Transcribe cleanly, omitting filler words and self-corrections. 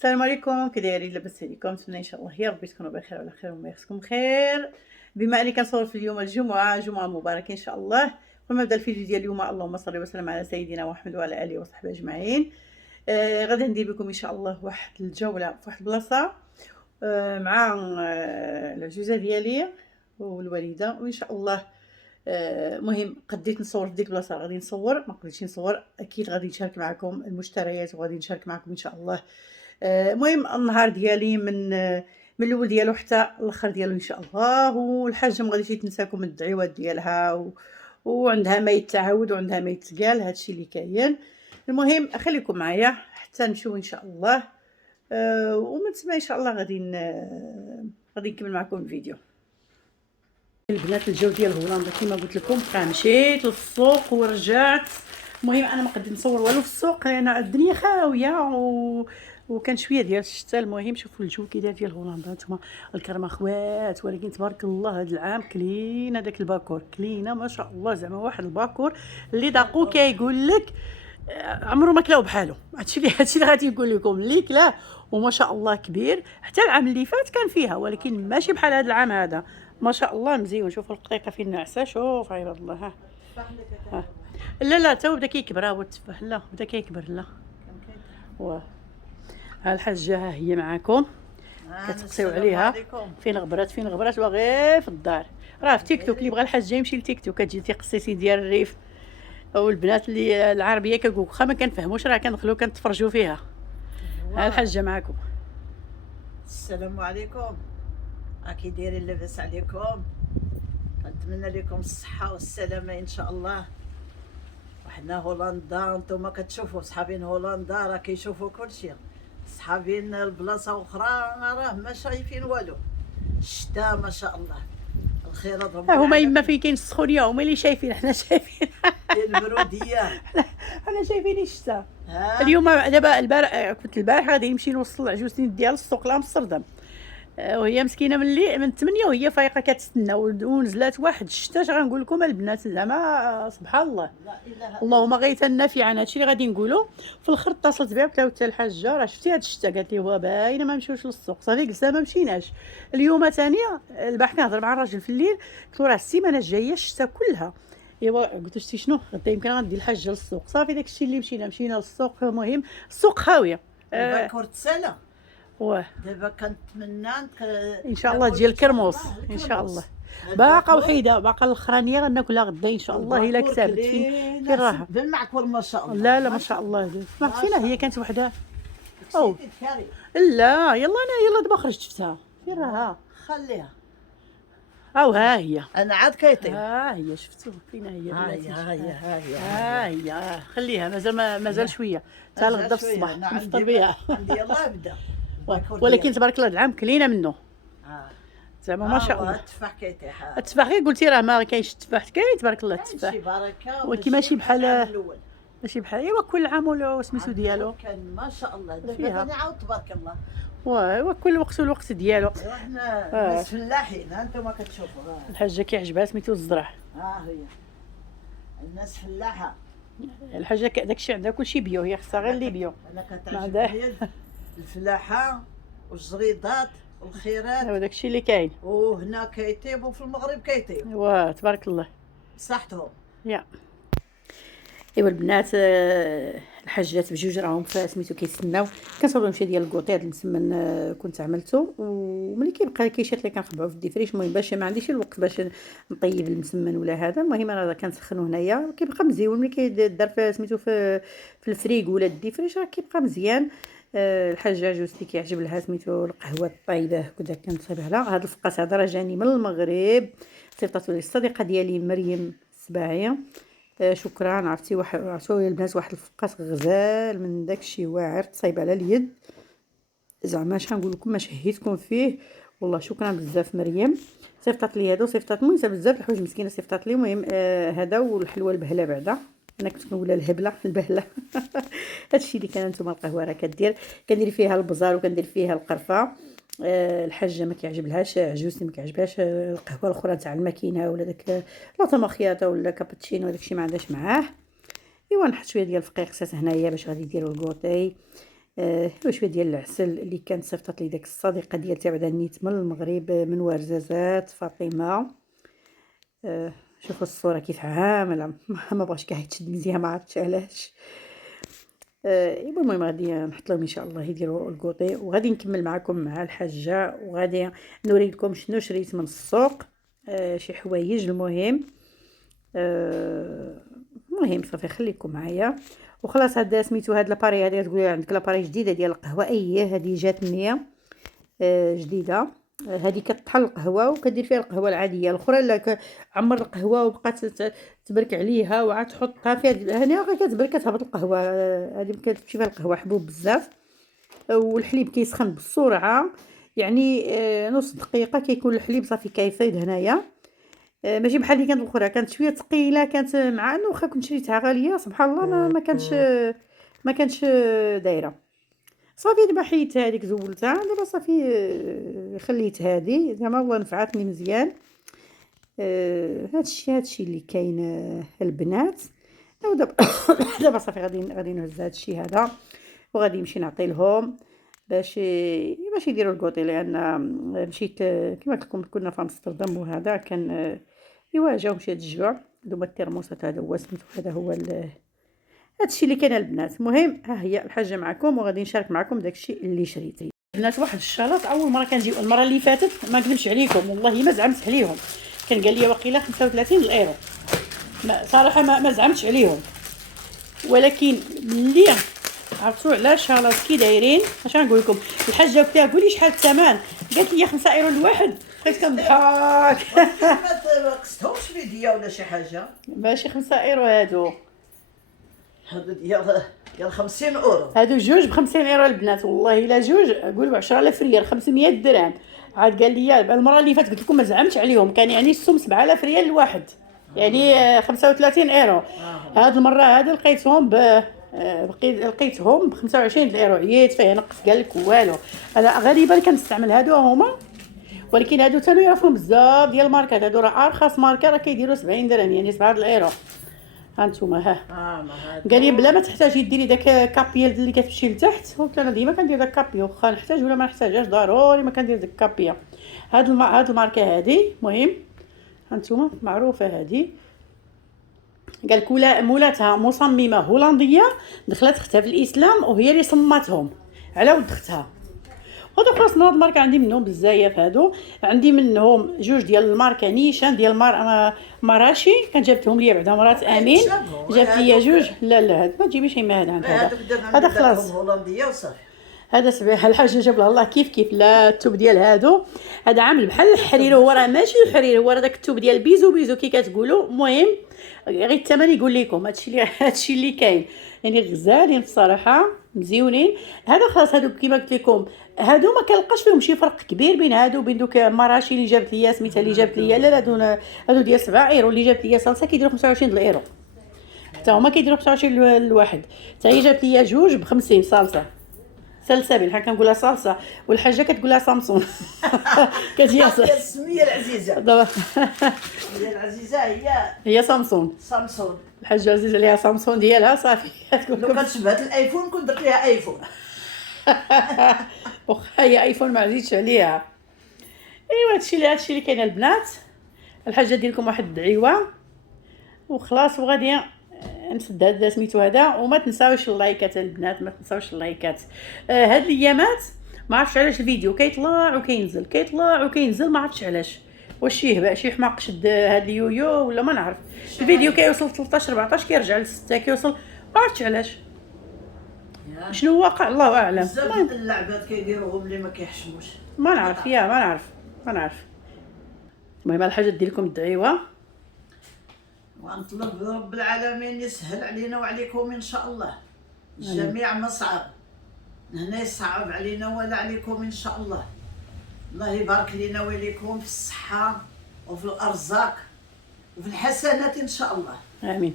السلام عليكم، كي دايرين؟ لاباس عليكم؟ نتمنى ان شاء الله يا ربي تكونوا بخير وعلى خير وما يخصكم خير. بما اني كنصور في اليوم الجمعه، جمعه مباركه ان شاء الله. قبل ما نبدا الفيديو ديال اليوم، اللهم صل وسلم على سيدنا محمد وعلى اله وصحبه اجمعين. غادي ندير لكم ان شاء الله واحد الجوله في واحد البلاصه مع العجوزه ديالي والوالده، وان شاء الله مهم قديت نصور في ديك البلاصه، غادي نصور. ما قدرتش نصور، اكيد غادي نشارك معكم المشتريات وغادي نشارك معكم ان شاء الله. المهم النهار ديالي من الاول ديالو حتى الاخر ديالو ان شاء الله. والحاجه ما غاديش تنساكم من الدعوات ديالها وعندها ما يتعاود وعندها ما يتقال، هادشي اللي كاين. المهم خليكم معايا حتى نمشيو ان شاء الله. ومن تما ان شاء الله غادي نكمل معكم الفيديو. البنات، الجو ديال هولندا كما قلت لكم، مشيت للسوق ورجعت. المهم انا ما قدرت نصور والو في السوق، انا الدنيا خاويه وكان شويه ديال الشتاء. المهم شوفوا الجو كي داير ديال هولندا نتوما الكرمه خوات، ولكن تبارك الله هذا العام كلينا داك الباكور، كلينا ما شاء الله، زعما واحد الباكور اللي داقو كيقول لك عمرو ما كلاو بحالو. هادشي اللي غادي نقول لكم، اللي كلاه وما شاء الله كبير. حتى العام اللي فات كان فيها، ولكن ماشي بحال هذا العام هذا، ما شاء الله مزيون. شوفوا القطيقه فين ناعسه، شوف عباد الله. ها لا تا بدا كيكبر، هو التفاح لا بدا كيكبر. لا واه ها الحاجه ها هي معاكم، كتقسيو عليها. فين غبرات وغير في الدار. راه في تيك توك اللي بغى الحاجه يمشي لتيك توك، كتجي تيقصيتي ديال الريف. والبنات اللي العربيه كيقولوا واخا ما كنفهموش راه كندخلوا كنتفرجوا فيها. ها الحاجه معاكم. السلام عليكم، كي دايرين؟ لاباس عليكم؟ نتمنى لكم الصحه والسلامه ان شاء الله. وحنا هولندا، نتوما كتشوفوا صحابين هولندا راه كيشوفوا كلشي. صحابين البلاصه اخرى راه ما شايفين والو. الشتا ما شاء الله، الخير رب هما يما فين كاين السخونيه هما اللي شايفين، حنا شايفين البروديه. حنا شايفين الشتا. اليوم دابا البارح كنت غادي نمشي نوصل عجوزتي ديال السوق لامستردام، وهي مسكينه من 8 وهي فايقه كتستنى، ونزلات واحد الشتا. اش غنقول لكم البنات، زعما سبحان الله، اللهم غيثنا في عن هادشي اللي غادي نقولوا. في الاخر اتصلت بها قلت لها حتى الحاجه راه شفتي هاد الشتا، قالت لي هو باينه ما نمشيوش للسوق. صافي جلسنا ما مشيناش. اليوم ثانيه البارح كنهضر مع الراجل في الليل، قلت له راه السيمانه الجايه الشتا كلها. ايوا قلت له شتي شنو، غدا يمكن غندي الحاجه للسوق. صافي داكشي اللي مشينا للسوق. المهم السوق خاويه. الباكور تسالى. واه دابا كنتمنى ان شاء الله تجي الكرموس ان شاء الله. باقا وحيده، باقا الاخرانيه غناكلها غدا ان شاء الله الا كتبت. فين راها بالمعكور ما شاء الله؟ لا ما شاء الله. سمعت فينا هي كانت وحده. او لا يلا انا يلا دابا خرجت شفتها. فين راها؟ خليها. او ها هي، انا عاد كيطيب. ها هي شفتو فين هي؟ ها هي خليها، مازال شويه حتى الغدا في الصباح نفطر بها. عندي يلاه بدا. ولكن تبارك الله العام كلينا منه، زعما ما شاء الله. التفاح كيطيح. التفاح غير قلتي راه ما كاينش التفاح، كاين تبارك الله التفاح، ولكن ماشي بحال ايوا كل عام ولا سميتو ديالو. كان ما شاء الله دابا ثاني عاود تبارك الله. واه كل وقت والوقت ديالو. حنا ناس فلاحين، انتم كتشوفوا. الحاجه كيعجبها سميتو الزرع. هي الناس فلاحه. الحاجه داكشي عندها كلشي بيو، هي خصها غير اللي بيو. انا كتعجبني الفلاحه والزريضات والخيرات، وداكشي اللي كاين. وهنا كيطيب وفي المغرب كيطيب. واه تبارك الله بصحتهم. يا ايوا البنات، الحاجات بجوج راهم سميتو كيتسناو. كنصاوب نمشي ديال الكوطير المسمن، كنت عملته وملي كيبقى كيشات اللي كنخبعو في الديفريش. المهم باش ما عنديش الوقت باش نطيب المسمن ولا هذا. المهم انا كنسخنو هنايا كيبقى مزيون. ملي كيدار سميتو في الفريغ ولا الديفريش راه كيبقى مزيان. الحاجه جوزتي كيعجب لها سميتو القهوه الطايبه هكذا كنصايبها لها. هذا الفقاس هذا راه جاني من المغرب، صيفطاتو لي الصديقه ديالي مريم السباعيه. شكرا. عرفتو البنات واحد الفقاس غزال من داكشي واعر، تصايب على اليد. زعما اش غنقول لكم، ما شهيتكم فيه والله. شكرا بزاف مريم، صيفطات لي هذا وصيفطات المهم بزاف الحوايج مسكينه صيفطات لي. المهم هذا والحلوه البهله بعدا. انا كنت كنقولها البهله هادشي اللي كان. نتوما القهوه راه كندير فيها البزار وكندير فيها القرفه. الحاجه ما كيعجبلهاش، عجوزتي ما كيعجبهاش القهوه الاخرى تاع الماكينه ولا داك لاطا ماخياطه ولا كابتشينو، داكشي ما عندهاش معاه. ايوا نحط شويه ديال الفقيق هنايا باش غادي يديروا الكوطي. وشويه ديال العسل اللي كانت صيفطت لي داك الصديقه ديال تاع بعدا نيت من المغرب من ورزازات فاطمه. شوفوا الصوره كيف عامله ما بغاش كاع يتشد مزيان ما عرفتش علاش. المهم غادي نحط لهم ان شاء الله يديروا الكوطي، وغادي نكمل معكم مع الحاجه، وغادي نوري لكم شنو شريت من السوق. شي حوايج. المهم المهم صافي خليكم معايا. وخلاص هذا سميتو هاد لاباري هذه تقولي عندك لاباري جديده ديال القهوه. هذه جاتني جديده. هذه كطحن القهوه وكدير فيها القهوه العاديه. الاخرى لا عمر القهوه وبقات تبرك عليها وعاد تحطها فيها. هنا غير كتبرك كتهبط القهوه. هذه كتمشي فيها القهوه حبوب بزاف، والحليب كيسخن بسرعه، يعني نص دقيقه كيكون الحليب صافي كيفيض هنايا. ماشي بحال اللي كانت الاخرى كانت شويه ثقيله، كانت مع انه واخا كنت شريتها غاليه سبحان الله ما كانش دايره. صافي دابا حيدت هذيك زولتها دابا صافي. خليت هذه زعما والله نفعتني مزيان. هادشي اللي كاين البنات. ودابا دابا صافي غادي نهز هادشي هذا وغادي نمشي نعطي لهم باش يديروا الكوطي، لان مشيت كما قلت لكم كنا في امستردام وهذا كان يواجهوا مشيت الجوع. هذوما الترموسات هذا هو سميتو هذا هو هادشي اللي كاين البنات. المهم ها هي الحاجه معكم وغادي نشارك معكم داكشي اللي شريت البنات. واحد الشلاط اول مره كنجيو، المره اللي فاتت ما نكذبش عليكم والله ما زعمت عليهم، كان قال لي واقيلا 35 الايرو. صراحه ما زعمتش عليهم، ولكن ملي عرفتوا على شلاط كي دايرين اش نقول لكم. الحاجه قلتها قولي شحال الثمن، قالت لي 5 ايرو الواحد. بقيت كنضحك. ما قصتهمش فيديا ولا شي حاجه؟ ماشي 5 ايرو هادو ديال 50 اورو. هادو جوج ب 50 ايرو البنات، والله الا جوج قولوا 10000 ريال 500 درهم. عاد قال لي المره اللي فاتت قلت لكم ما زعمتش عليهم، كان يعني السوم 7000 ريال الواحد، يعني 35 ايرو. هاد المره هادو لقيتهم لقيتهم ب 25 ايرو. عييت فيه نقص قال لك والو. انا غالبا كنستعمل هادو هما، ولكن هادو ثاني يعرفون بزاف ديال الماركات. هادو راه ارخص ماركه راه كيديروا 70 درهم، يعني 7 الايرو. ها نتوما ها. قال لي بلا ما تحتاجي ديري داك كابيه اللي كتمشي لتحت. قلت انا ديما كندير داك كابيه، واخا نحتاج ولا ما نحتاجهاش ضروري ما كندير داك كابيه. هاد الماركه هذه مهم ها نتوما معروفه هذه. قال لك مولاتها مصممه هولنديه دخلت اختها في الاسلام وهي اللي صمتهم على ود اختها. هادو خلاص من هاد الماركه عندي منهم بزاف. هادو عندي منهم جوج ديال الماركه نيشان ديال مراشي، كان جابتهم لي بعدا مرات امين جابت لي جوج. لا هاد ما تجيبيش ما هذا خلاص هولنديه وصافي. هذا سبيح الحاجه جاب لها الله كيف لا. الثوب ديال هادو هذا عامل بحال الحرير، هو راه ماشي الحرير، هو راه داك الثوب ديال بيزو كي كتقولوا. المهم غير الثمن يقول لكم هادشي اللي كاين، يعني غزالين بصراحه مزيونين. هذا خلاص هادو كيما قلت لكم هادو ما كنلقاش فيهم شي فرق كبير بين هادو وبين دوك مراشي اللي جابت ليا سميتها اللي جابت ليا. لا هادو ديال 7 ايرو، اللي جابت ليا صلصه كيديروا 25 الايرو، حتى هما كيديروا 25 الواحد. حتى هي جابت ليا جوج ب 50 صلصه سلسبيل حنا كنقولها صلصه، والحاجه كتقولها سامسون. كتجي السميه العزيزه دابا هي العزيزه هي سامسون. الحاجه عزيزه عليها سامسون ديالها صافي. لو كانت شبهت الايفون كنت درت ليها ايفون. واخا هي ايفون ما عزيزتش عليها. ايوا هادشي اللي كاين البنات. الحاجه ديالكم واحد الدعيوه وخلاص، وغادي نسد هذا سميتو هذا. وما تنساوش اللايكات البنات، ما تنساوش اللايكات. هاد الايامات ما عرفتش علاش الفيديو كيطلع وكينزل كيطلع وكينزل، ما عرفتش علاش. واش شي حماق شد هاد اليويو ولا ما نعرف. الفيديو كيوصل 13 14 كيرجع ل 6 كيوصل، ما عرفتش علاش شنو واقع الله اعلم. بزاف ديال اللعبات كيديروهم اللي ما كيحشموش، ما نعرف ما نعرف. المهم الحاجه ديالكم الدعيوه، ونطلب رب العالمين يسهل علينا وعليكم ان شاء الله. الجميع ما صعب، هنا يصعب علينا ولا عليكم ان شاء الله. الله يبارك لنا وليكم في الصحه وفي الارزاق وفي الحسنات ان شاء الله. امين.